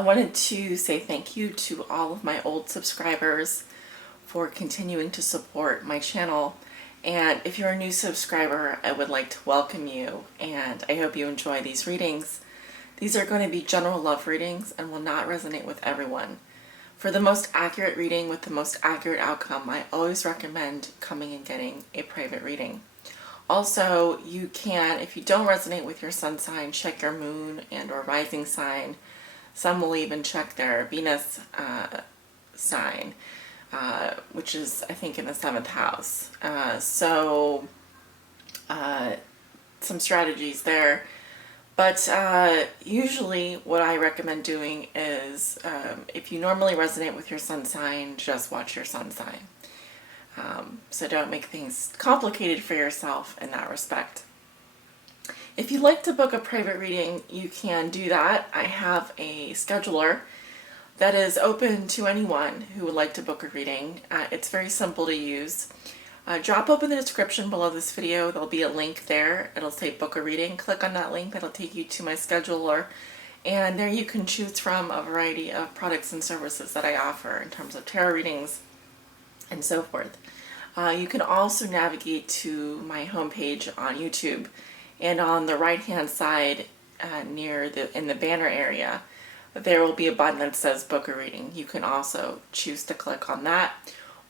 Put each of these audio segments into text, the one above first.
I wanted to say thank you to all of my old subscribers for continuing to support my channel. And if you're a new subscriber, I would like to welcome you, and I hope you enjoy these readings. These are going to be general love readings and will not resonate with everyone. For the most accurate reading with the most accurate outcome, I always recommend coming and getting a private reading. Also, you can, if you don't resonate with your sun sign, check your moon and or rising sign. Some will even check their Venus sign, which is, I think, in the 7th house. Some strategies there. But usually what I recommend doing is, if you normally resonate with your sun sign, just watch your sun sign. So don't make things complicated for yourself in that respect. If you'd like to book a private reading, you can do that. I have a scheduler that is open to anyone who would like to book a reading. It's very simple to use. Drop open the description below this video. There'll be a link there. It'll say book a reading. Click on that link. That'll take you to my scheduler. And there you can choose from a variety of products and services that I offer in terms of tarot readings and so forth. You can also navigate to my homepage on YouTube, and on the right hand side in the banner area, there will be a button that says book a reading. You can also choose to click on that.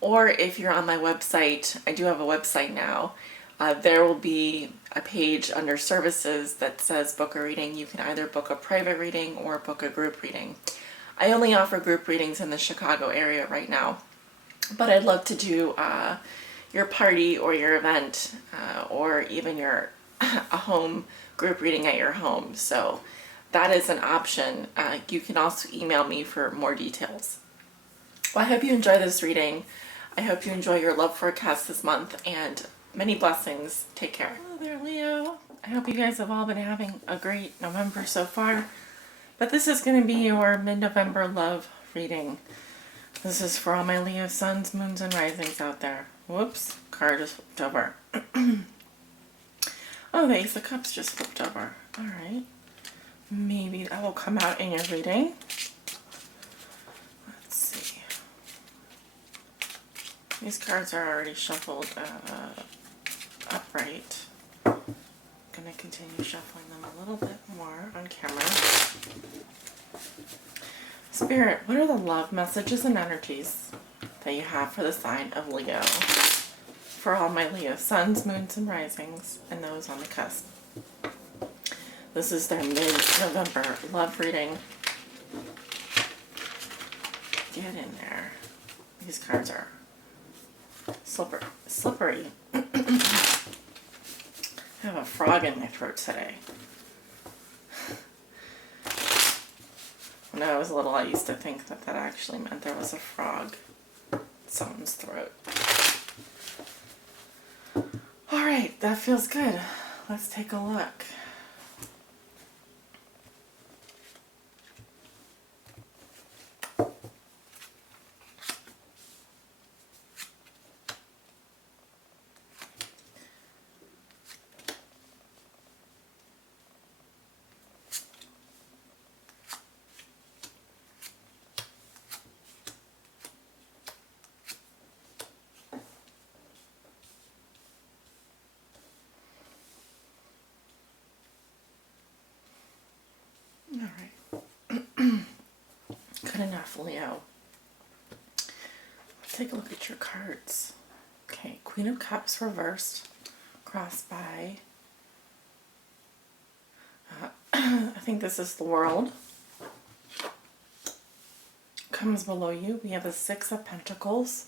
Or if you're on my website, I do have a website now, there will be a page under services that says book a reading. You can either book a private reading or book a group reading. I only offer group readings in the Chicago area right now, but I'd love to do your party or your event or even a home group reading at your home. So that is an option. You can also email me for more details. Well, I hope you enjoy this reading. I hope you enjoy your love forecast this month, and many blessings. Take care. Hello there, Leo. I hope you guys have all been having a great November so far. But this is going to be your mid-November love reading. This is for all my Leo suns, moons, and risings out there. Whoops, card just flipped over. Oh, the Ace of Cups just flipped over. Alright. Maybe that will come out in your reading. Let's see. These cards are already shuffled upright. I'm going to continue shuffling them a little bit more on camera. Spirit, what are the love messages and energies that you have for the sign of Leo? For all my Leo suns, moons, and risings, and those on the cusp. This is their mid-November love reading. Get in there. These cards are slippery. I have a frog in my throat today. When I was little, I used to think that actually meant there was a frog in someone's throat. Alright, that feels good. Let's take a look. Good enough, Leo. Let's take a look at your cards. Okay, Queen of Cups reversed, crossed by, I think this is the World. Comes below you, we have the Six of Pentacles.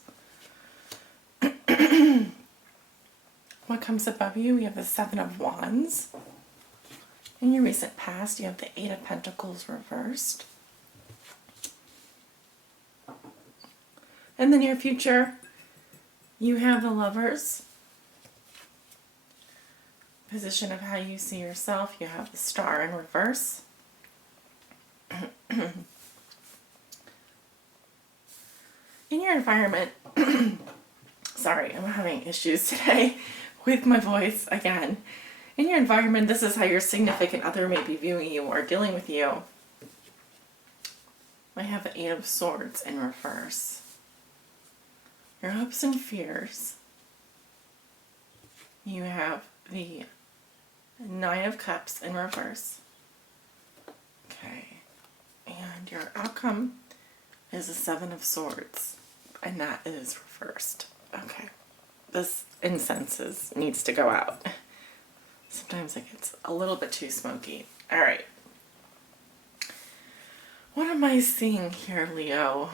What comes above you, we have the Seven of Wands. In your recent past, you have the Eight of Pentacles reversed. In the near future, you have the Lovers. Position of how you see yourself, you have the Star in reverse. In your environment, sorry, I'm having issues today with my voice again. In your environment, this is how your significant other may be viewing you or dealing with you. I have the Eight of Swords in reverse. Your hopes and fears. You have the Nine of Cups in reverse. Okay. And your outcome is the Seven of Swords. And that is reversed. Okay. This incense needs to go out. Sometimes it gets a little bit too smoky. All right. What am I seeing here, Leo?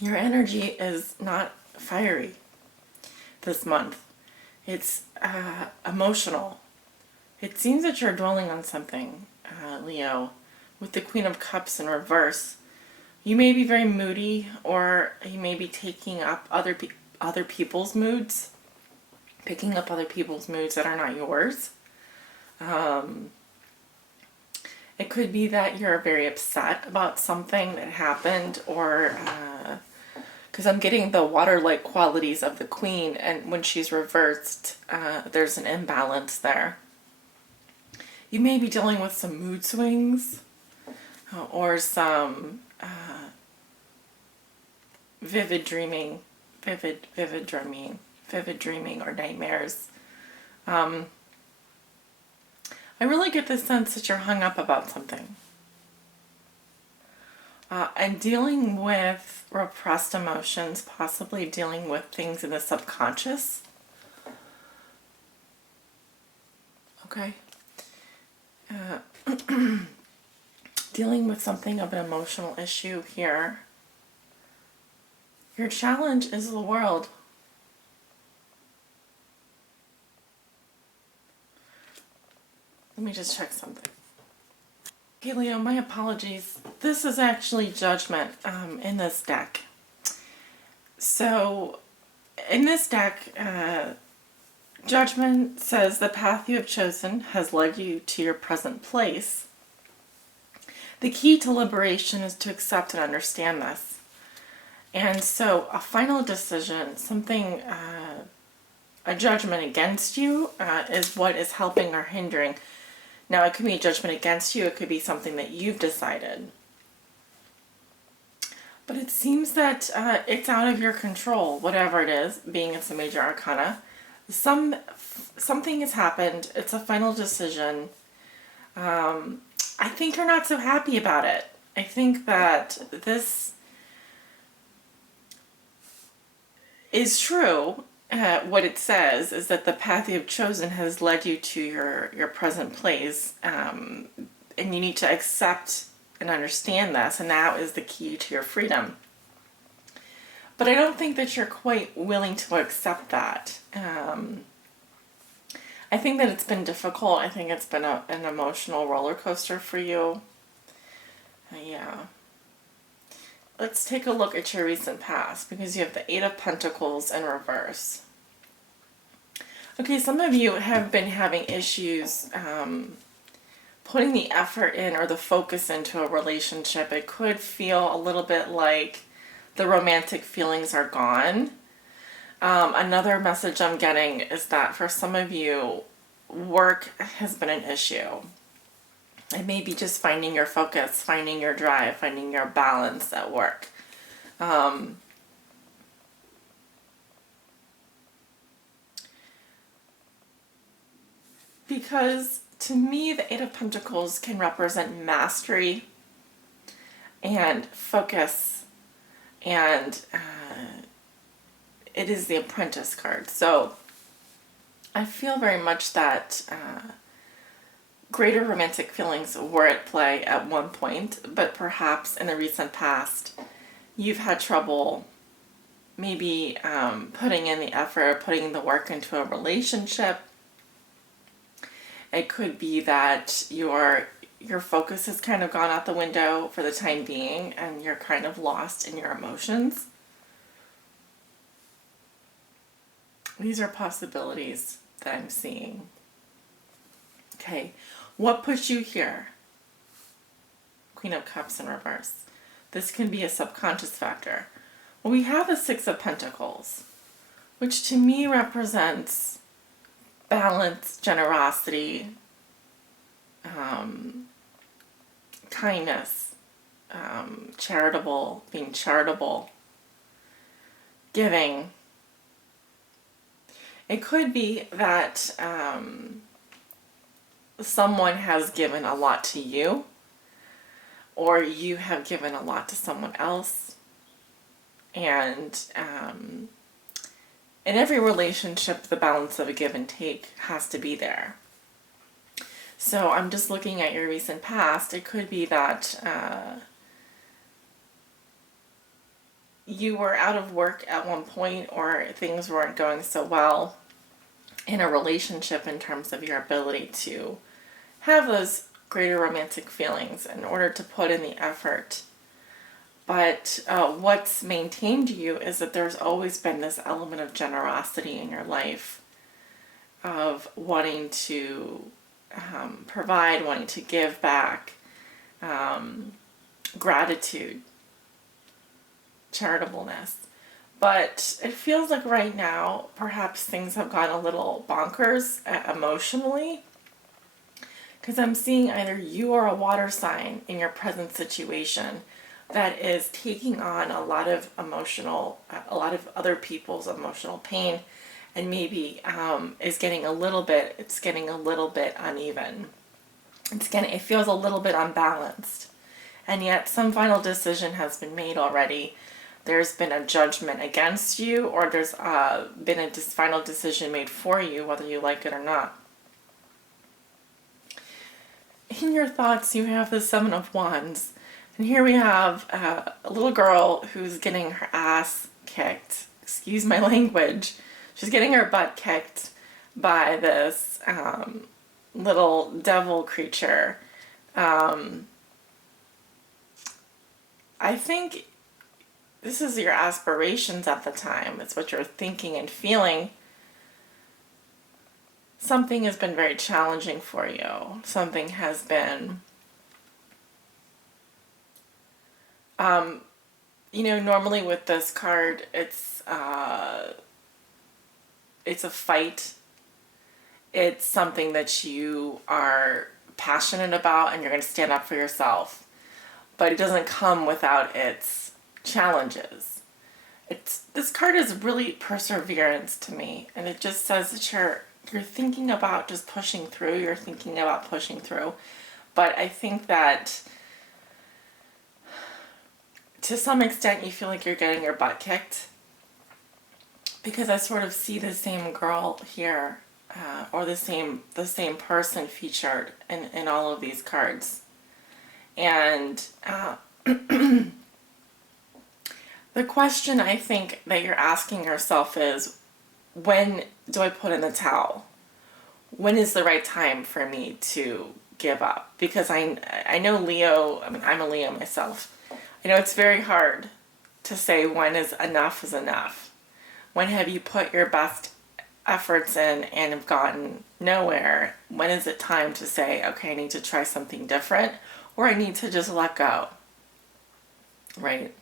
Your energy is not fiery this month. It's emotional. It seems that you're dwelling on something, Leo. With the Queen of Cups in reverse, you may be very moody, or you may be taking up other people's moods, picking up other people's moods that are not yours. It could be that you're very upset about something that happened, or because I'm getting the water-like qualities of the Queen, and when she's reversed, there's an imbalance there. You may be dealing with some mood swings, or some vivid dreaming or nightmares. I really get the sense that you're hung up about something. And dealing with repressed emotions, possibly dealing with things in the subconscious. Okay. Dealing with something of an emotional issue here. Your challenge is the world. Let me just check something. Okay, Leo, my apologies. This is actually Judgment in this deck. So, in this deck, Judgment says the path you have chosen has led you to your present place. The key to liberation is to accept and understand this. And so, a final decision, something, a judgment against you is what is helping or hindering. Now, it could be a judgment against you. It could be something that you've decided. But it seems that it's out of your control, whatever it is, being it's a major arcana. Something has happened. It's a final decision. I think you're not so happy about it. I think that this is true. What it says is that the path you've chosen has led you to your present place, and you need to accept and understand this, and that is the key to your freedom. But I don't think that you're quite willing to accept that. I think that it's been difficult. I think it's been an emotional roller coaster for you. Yeah. Let's take a look at your recent past, because you have the Eight of Pentacles in reverse. Okay, some of you have been having issues putting the effort in or the focus into a relationship. It could feel a little bit like the romantic feelings are gone. Another message I'm getting is that for some of you, work has been an issue. It may be just finding your focus, finding your drive, finding your balance at work. Because to me, the Eight of Pentacles can represent mastery and focus, and it is the Apprentice card. So I feel very much that greater romantic feelings were at play at one point, but perhaps in the recent past, you've had trouble maybe putting in the effort, putting the work into a relationship. It could be that your focus has kind of gone out the window for the time being, and you're kind of lost in your emotions. These are possibilities that I'm seeing. Okay, what puts you here? Queen of Cups in reverse. This can be a subconscious factor. Well, we have the Six of Pentacles, which to me represents balance, generosity, kindness, charitable, being charitable, giving. It could be that someone has given a lot to you, or you have given a lot to someone else. And in every relationship, the balance of a give and take has to be there. So I'm just looking at your recent past. It could be that you were out of work at one point, or things weren't going so well in a relationship in terms of your ability to have those greater romantic feelings in order to put in the effort. But what's maintained you is that there's always been this element of generosity in your life, of wanting to provide, wanting to give back, gratitude, charitableness. But it feels like right now, perhaps things have gone a little bonkers emotionally, because I'm seeing either you or a water sign in your present situation that is taking on a lot of other people's emotional pain, and maybe is getting a little bit uneven. It feels a little bit unbalanced, and yet some final decision has been made already. There's been a judgment against you, or there's been a final decision made for you, whether you like it or not. In your thoughts, you have the Seven of Wands. And here we have a little girl who's getting her ass kicked. Excuse my language. She's getting her butt kicked by this little devil creature. I think this is your aspirations at the time. It's what you're thinking and feeling. Something has been very challenging for you. Something has been, normally with this card, it's a fight. It's something that you are passionate about and you're going to stand up for yourself. But it doesn't come without its challenges. This card is really perseverance to me, and it just says that you're thinking about just pushing through. You're thinking about pushing through. But I think that to some extent you feel like you're getting your butt kicked, because I sort of see the same girl here, or the same person featured in all of these cards. And the question I think that you're asking yourself is, when do I put in the towel? When is the right time for me to give up? Because I know Leo, I'm a Leo myself. I know it's very hard to say when is enough. When have you put your best efforts in and have gotten nowhere? When is it time to say, okay, I need to try something different, or I need to just let go, right?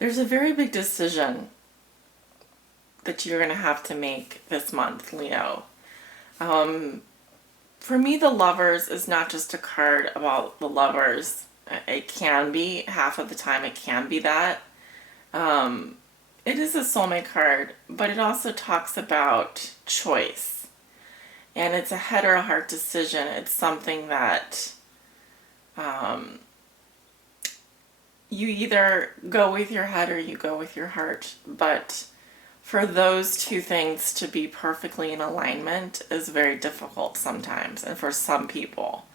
There's a very big decision that you're going to have to make this month, Leo. For me, the Lovers is not just a card about the lovers. It can be, half of the time it can be that. It is a soulmate card, but it also talks about choice. And it's a head or a heart decision. It's something that you either go with your head or you go with your heart. But for those two things to be perfectly in alignment is very difficult sometimes, and for some people.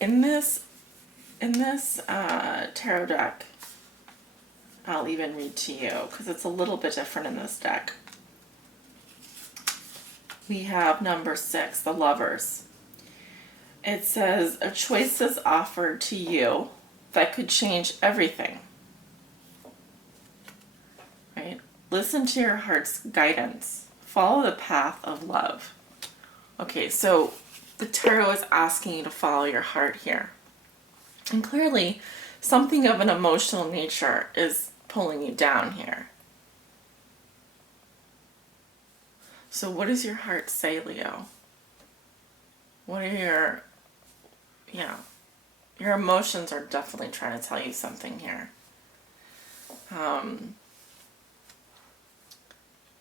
In this tarot deck, I'll even read to you because it's a little bit different in this deck. We have number 6, the Lovers. It says, a choice is offered to you that could change everything. Right? Listen to your heart's guidance. Follow the path of love. Okay, so the tarot is asking you to follow your heart here. And clearly, something of an emotional nature is pulling you down here. So what does your heart say, Leo? What are yeah, your emotions are definitely trying to tell you something here.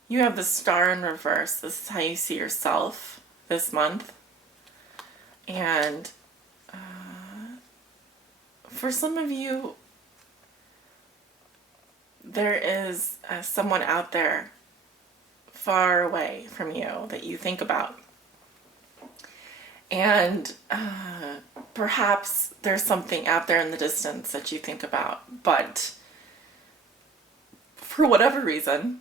You have the Star in reverse. This is how you see yourself this month. And for some of you, there is someone out there far away from you that you think about. And perhaps there's something out there in the distance that you think about. But for whatever reason,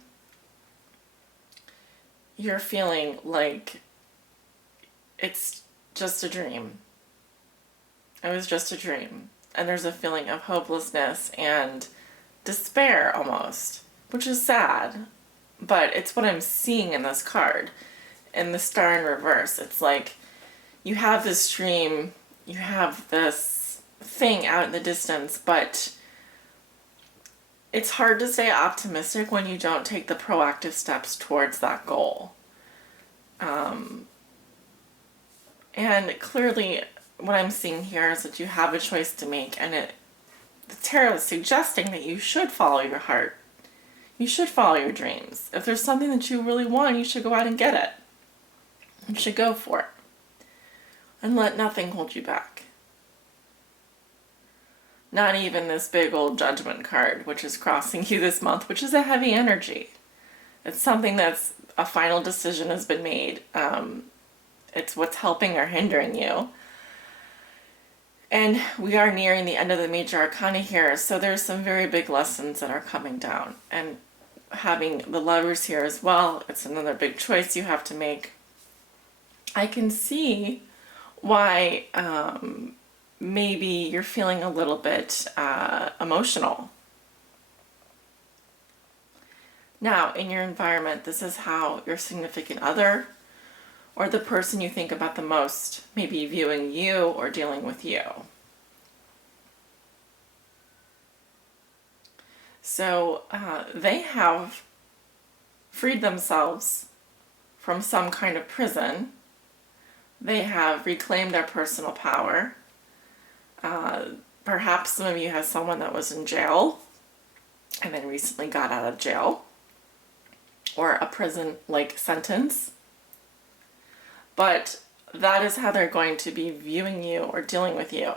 you're feeling like it's just a dream. It was just a dream. And there's a feeling of hopelessness and despair almost, which is sad. But it's what I'm seeing in this card. In the Star in reverse, it's like you have this dream, you have this thing out in the distance, but it's hard to stay optimistic when you don't take the proactive steps towards that goal. And clearly, what I'm seeing here is that you have a choice to make, and the tarot is suggesting that you should follow your heart. You should follow your dreams. If there's something that you really want, you should go out and get it. You should go for it. And let nothing hold you back. Not even this big old Judgment card, which is crossing you this month, which is a heavy energy. It's something that's a final decision has been made. It's what's helping or hindering you. And we are nearing the end of the major arcana here, so there's some very big lessons that are coming down. And having the Lovers here as well, it's another big choice you have to make. I can see why maybe you're feeling a little bit emotional. Now, in your environment, this is how your significant other or the person you think about the most may be viewing you or dealing with you. So they have freed themselves from some kind of prison. They have reclaimed their personal power. Perhaps some of you have someone that was in jail and then recently got out of jail, or a prison-like sentence. But that is how they're going to be viewing you or dealing with you.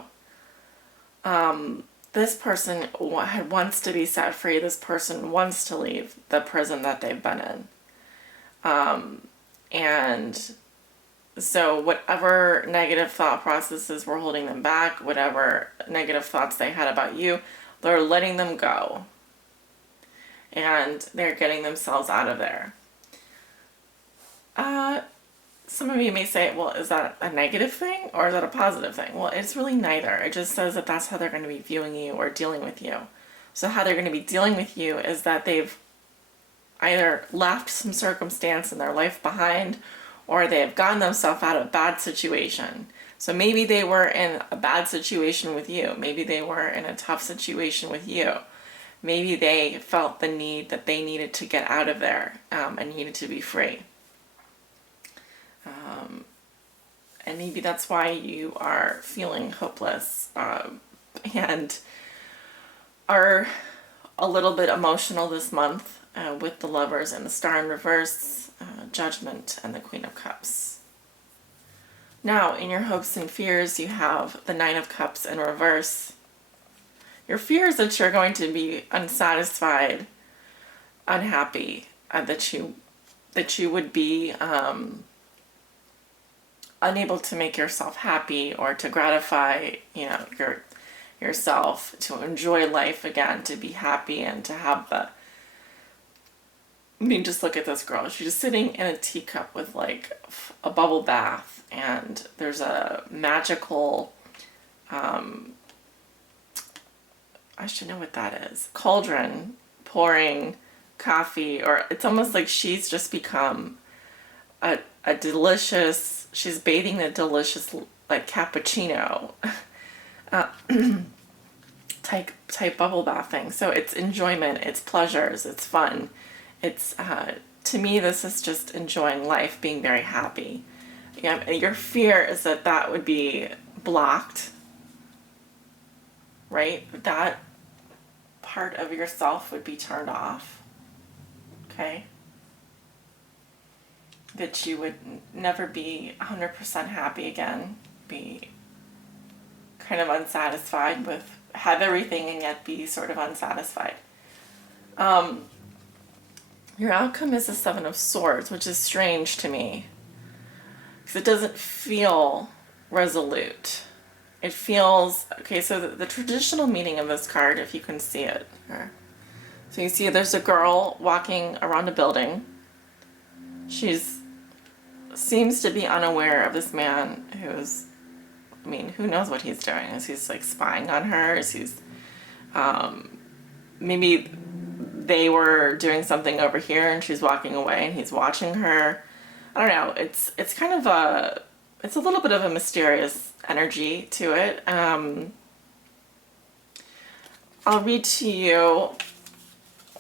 This person wants to be set free. This person wants to leave the prison that they've been in. And so whatever negative thought processes were holding them back, whatever negative thoughts they had about you, they're letting them go. And they're getting themselves out of there. Some of you may say, well, is that a negative thing or is that a positive thing? Well, it's really neither. It just says that that's how they're going to be viewing you or dealing with you. So how they're going to be dealing with you is that they've either left some circumstance in their life behind, or they have gotten themselves out of a bad situation. So maybe they were in a bad situation with you. Maybe they were in a tough situation with you. Maybe they felt the need that they needed to get out of there and needed to be free. And maybe that's why you are feeling hopeless and are a little bit emotional this month with the Lovers and the Star in reverse, Judgment, and the Queen of Cups. Now, in your hopes and fears, you have the Nine of Cups in reverse. Your fear is that you're going to be unsatisfied, unhappy, that you would be unable to make yourself happy or to gratify, yourself, to enjoy life again, to be happy and to have just look at this girl. She's just sitting in a teacup with like a bubble bath, and there's a magical, I should know what that is, cauldron pouring coffee, or it's almost like she's just become a delicious, she's bathing in a delicious like cappuccino type bubble bathing. So it's enjoyment, it's pleasures, it's fun. It's to me, this is just enjoying life, being very happy. Yeah, your fear is that would be blocked, right? That part of yourself would be turned off, okay? That you would never be 100% happy again, be kind of unsatisfied with, have everything and yet be sort of unsatisfied. Your outcome is the Seven of Swords, which is strange to me because it doesn't feel resolute. It feels, okay, so the traditional meaning of this card, if you can see it here. So you see there's a girl walking around a building. She's seems to be unaware of this man who's, I mean, who knows what he's doing? Is he's like spying on her? Is he's, maybe they were doing something over here and she's walking away and he's watching her. I don't know. It's kind of it's a little bit of a mysterious energy to it. I'll read to you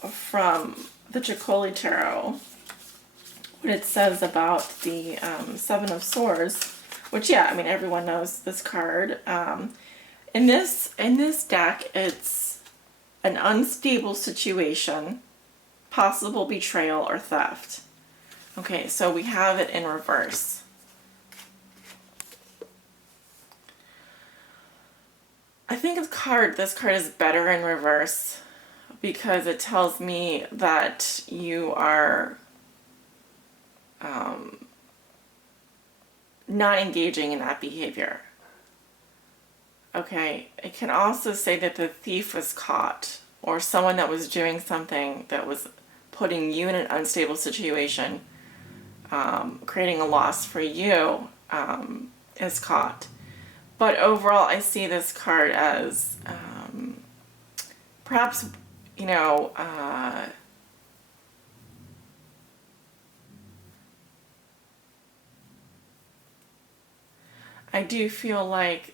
from the Chicoli Tarot what it says about the Seven of Swords, which, yeah, I mean, everyone knows this card. In this deck, it's an unstable situation, possible betrayal or theft. Okay, so we have it in reverse. I think this card is better in reverse because it tells me that you are not engaging in that behavior. Okay, it can also say that the thief was caught, or someone that was doing something that was putting you in an unstable situation, creating a loss for you, is caught. But overall, I see this card as perhaps, you know, I do feel like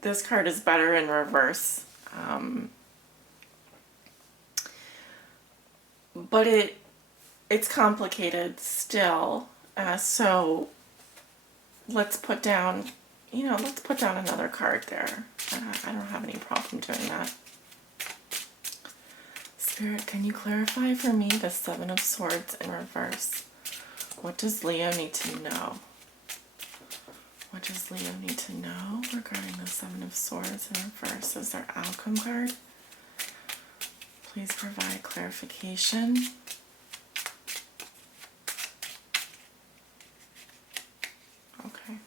this card is better in reverse. But it's complicated still. So let's put down, let's put down another card there. I don't have any problem doing that. Spirit, can you clarify for me the Seven of Swords in reverse? What does Leo need to know? What does Leo need to know regarding the Seven of Swords in reverse as their outcome card? Please provide clarification. Okay.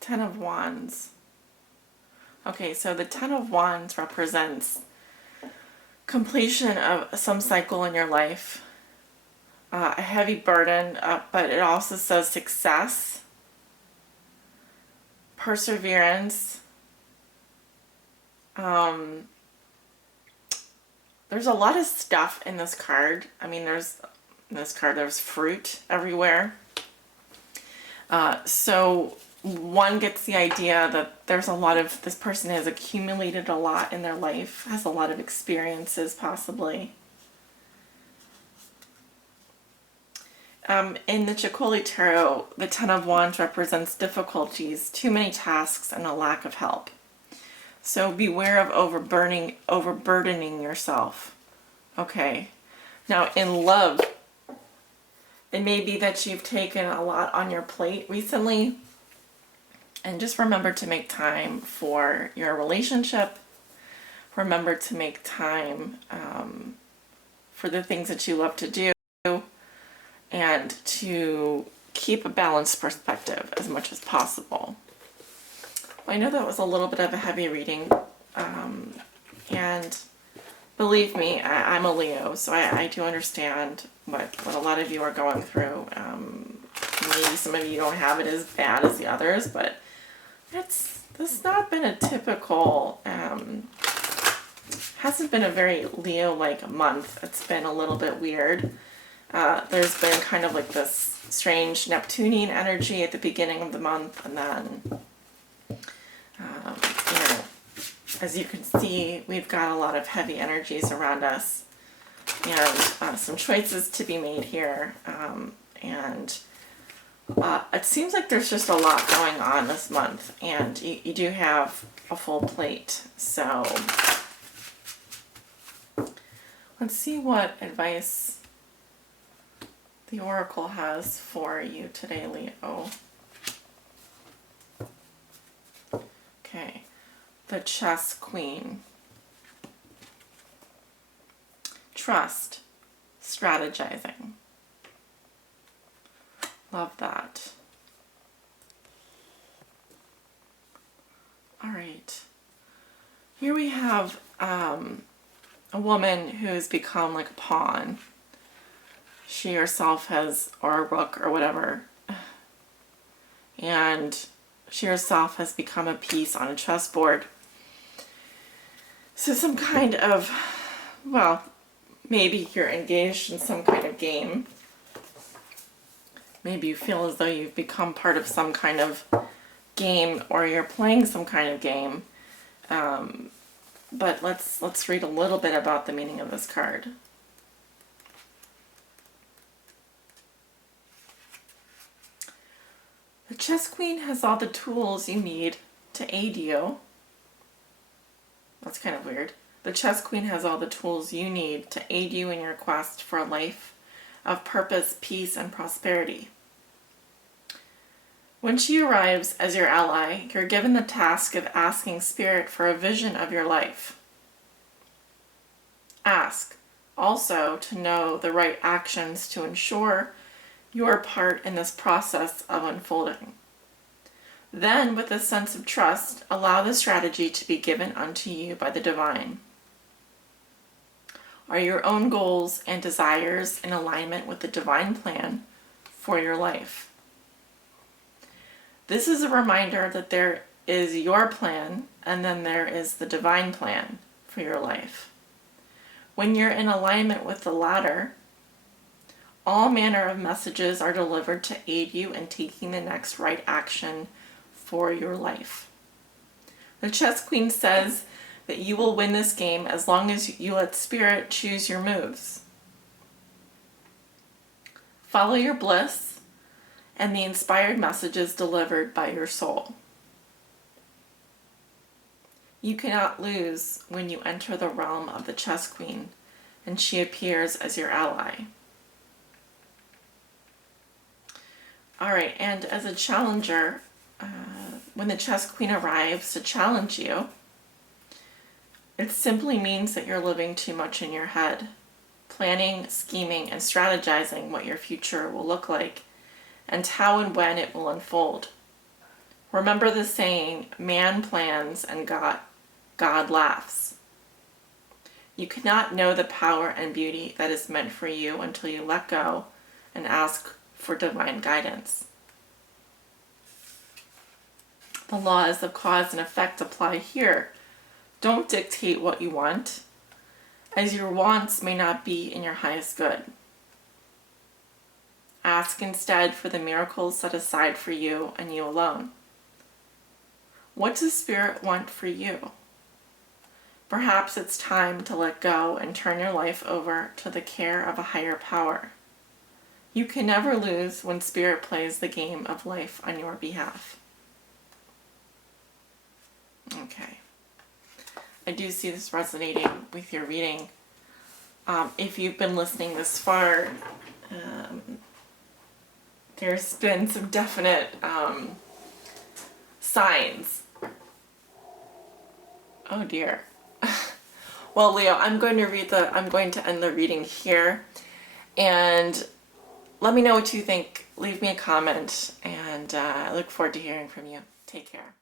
Ten of Wands. Okay, so the Ten of Wands represents completion of some cycle in your life. A heavy burden, but it also says success, perseverance. There's a lot of stuff in this card. I mean, there's fruit everywhere. So one gets the idea that there's a lot of, this person has accumulated a lot in their life, has a lot of experiences possibly. In the Chicoli Tarot, the Ten of Wands represents difficulties, too many tasks, and a lack of help. So beware of overburdening yourself. Okay. Now, in love, it may be that you've taken a lot on your plate recently, and just remember to make time for your relationship. Remember to make time for the things that you love to do, and to keep a balanced perspective as much as possible. I know that was a little bit of a heavy reading, and believe me, I'm a Leo, so I do understand what a lot of you are going through. Maybe some of you don't have it as bad as the others, but this has not been a typical, hasn't been a very Leo-like month. It's been a little bit weird. There's been kind of like this strange Neptunian energy at the beginning of the month, and then, as you can see, we've got a lot of heavy energies around us. and some choices to be made here. And it seems like there's just a lot going on this month, and you do have a full plate. So let's see what advice the Oracle has for you today, Leo. Okay, the Chess Queen. Trust, strategizing. Love that. All right. Here we have a woman who's become like a pawn. She herself has, or a rook or whatever, and she herself has become a piece on a chessboard. So some kind of, well, maybe you're engaged in some kind of game. Maybe you feel as though you've become part of some kind of game, or you're playing some kind of game. But let's read a little bit about the meaning of this card. The Chess Queen has all the tools you need to aid you. That's kind of weird. The Chess Queen has all the tools you need to aid you in your quest for a life of purpose, peace, and prosperity. When she arrives as your ally, you're given the task of asking Spirit for a vision of your life. Ask also to know the right actions to ensure your part in this process of unfolding. Then, with a sense of trust, allow the strategy to be given unto you by the divine. Are your own goals and desires in alignment with the divine plan for your life? This is a reminder that there is your plan, and then there is the divine plan for your life. When you're in alignment with the latter, all manner of messages are delivered to aid you in taking the next right action for your life. The Chess Queen says that you will win this game as long as you let Spirit choose your moves. Follow your bliss and the inspired messages delivered by your soul. You cannot lose when you enter the realm of the Chess Queen and she appears as your ally. All right, and as a challenger, when the Chess Queen arrives to challenge you, it simply means that you're living too much in your head, planning, scheming, and strategizing what your future will look like and how and when it will unfold. Remember the saying, man plans and God laughs. You cannot know the power and beauty that is meant for you until you let go and ask for divine guidance. The laws of cause and effect apply here. Don't dictate what you want, as your wants may not be in your highest good. Ask instead for the miracles set aside for you and you alone. What does Spirit want for you? Perhaps it's time to let go and turn your life over to the care of a higher power. You can never lose when Spirit plays the game of life on your behalf. Okay. I do see this resonating with your reading. If you've been listening this far, there's been some definite signs. Oh dear. Well, Leo, I'm going to end the reading here, and let me know what you think. Leave me a comment, and I look forward to hearing from you. Take care.